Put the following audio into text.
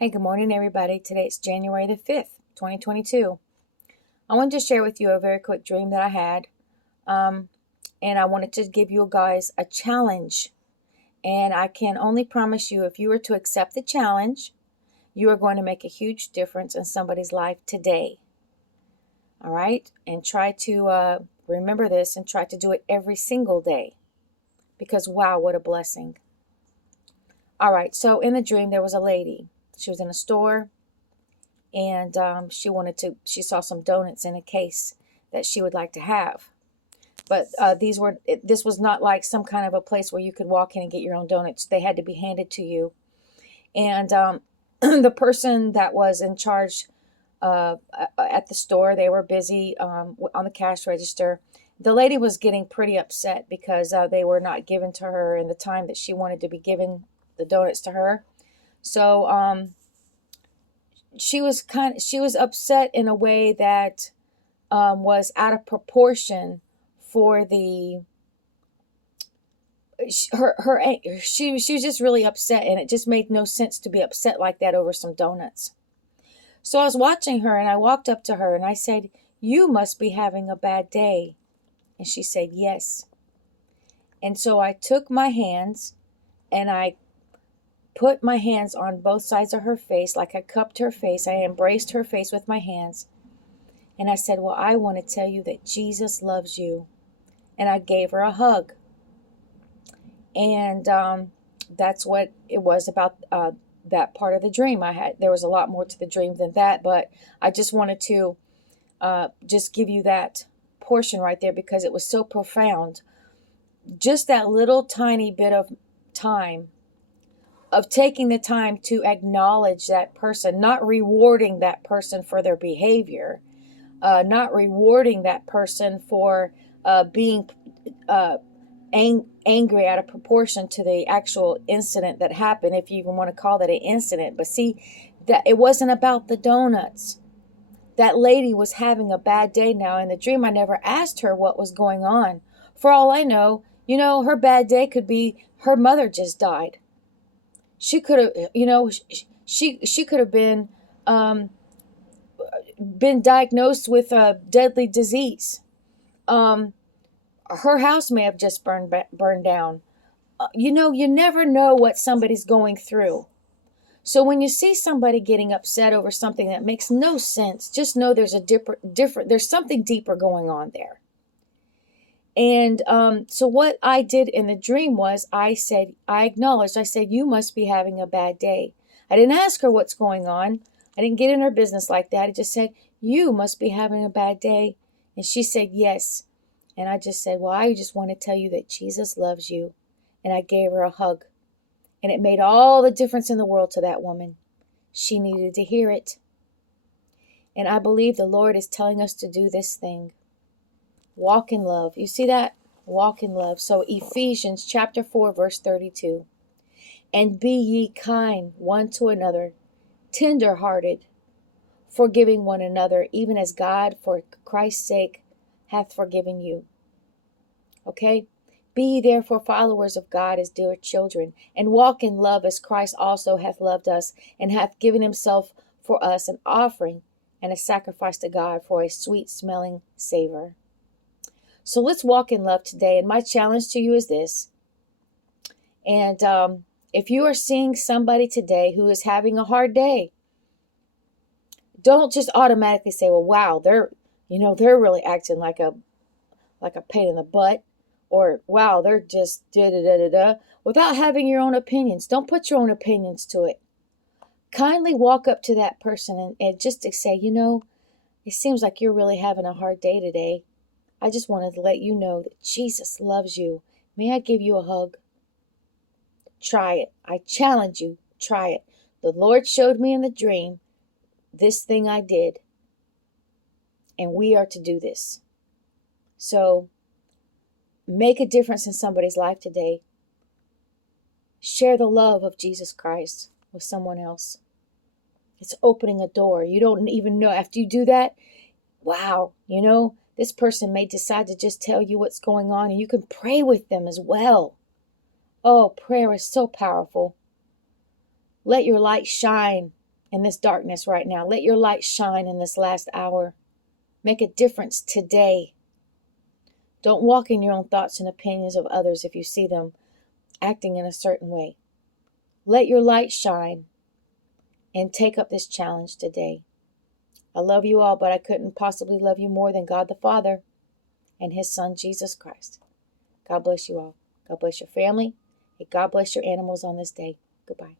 Hey, good morning, everybody. Today it's January the 5th, 2022. I wanted to share with you a very quick dream that I had. Um, and I wanted to give you guys a challenge. And I can only promise you, if you were to accept the challenge, you are going to make a huge difference in somebody's life today. All right? And try to remember this and try to do it every single day. Because, wow, what a blessing. All right, so in the dream, there was a lady. She was in a store. And she saw some donuts in a case that she would like to have. But this was not like some kind of a place where you could walk in and get your own donuts. They had to be handed to you. And the person that was in charge at the store, they were busy on the cash register. The lady was getting pretty upset because they were not given to her in the time that she wanted to be given the donuts to her. So she was upset in a way that was out of proportion for she was just really upset, and it just made no sense to be upset like that over some donuts. So I was watching her, and I walked up to her and I said, "You must be having a bad day." And she said, "Yes." And so I took my hands and I put my hands on both sides of her face, like I cupped her face. I embraced her face with my hands. And I said, "Well, I want to tell you that Jesus loves you." And I gave her a hug. And that's what it was about that part of the dream. There was a lot more to the dream than that, but I just wanted to just give you that portion right there because it was so profound. Just that little tiny bit of time of taking the time to acknowledge that person, not rewarding that person for their behavior, not rewarding that person for being angry out of proportion to the actual incident that happened, if you even want to call that an incident. But see, that it wasn't about the donuts. That lady was having a bad day now. In the dream, I never asked her what was going on. For all I know, her bad day could be her mother just died. She could have, she could have been diagnosed with a deadly disease. Her house may have just burned down. You never know what somebody's going through. So when you see somebody getting upset over something that makes no sense, just know there's there's something deeper going on there. And so what I did in the dream was I said, "You must be having a bad day." I didn't ask her what's going on. I didn't get in her business like that. I just said, "You must be having a bad day." And she said, "Yes." And I just said, "Well, I just want to tell you that Jesus loves you." And I gave her a hug. And it made all the difference in the world to that woman. She needed to hear it. And I believe the Lord is telling us to do this thing. Walk in love. You see that? Walk in love. So Ephesians chapter 4, verse 32. "And be ye kind one to another, tender-hearted, forgiving one another, even as God for Christ's sake hath forgiven you." Okay? "Be ye therefore followers of God as dear children, and walk in love as Christ also hath loved us, and hath given himself for us an offering and a sacrifice to God for a sweet-smelling savor." So let's walk in love today. And my challenge to you is this. And if you are seeing somebody today who is having a hard day, don't just automatically say, "Well, wow, they're really acting like a pain in the butt," or "Wow, they're just da da da da da," without having your own opinions. Don't put your own opinions to it. Kindly walk up to that person and just to say, "It seems like you're really having a hard day today. I just wanted to let you know that Jesus loves you. May I give you a hug?" Try it. I challenge you. Try it. The Lord showed me in the dream this thing I did. And we are to do this. So make a difference in somebody's life today. Share the love of Jesus Christ with someone else. It's opening a door. You don't even know. After you do that, wow, this person may decide to just tell you what's going on, and you can pray with them as well. Oh, prayer is so powerful. Let your light shine. in this darkness right now. Let your light shine in this last hour. Make a difference today. Don't walk in your own thoughts and opinions of others if you see them acting in a certain way. Let your light shine and take up this challenge today. I love you all, but I couldn't possibly love you more than God the Father and His Son, Jesus Christ. God bless you all. God bless your family. And God bless your animals on this day. Goodbye.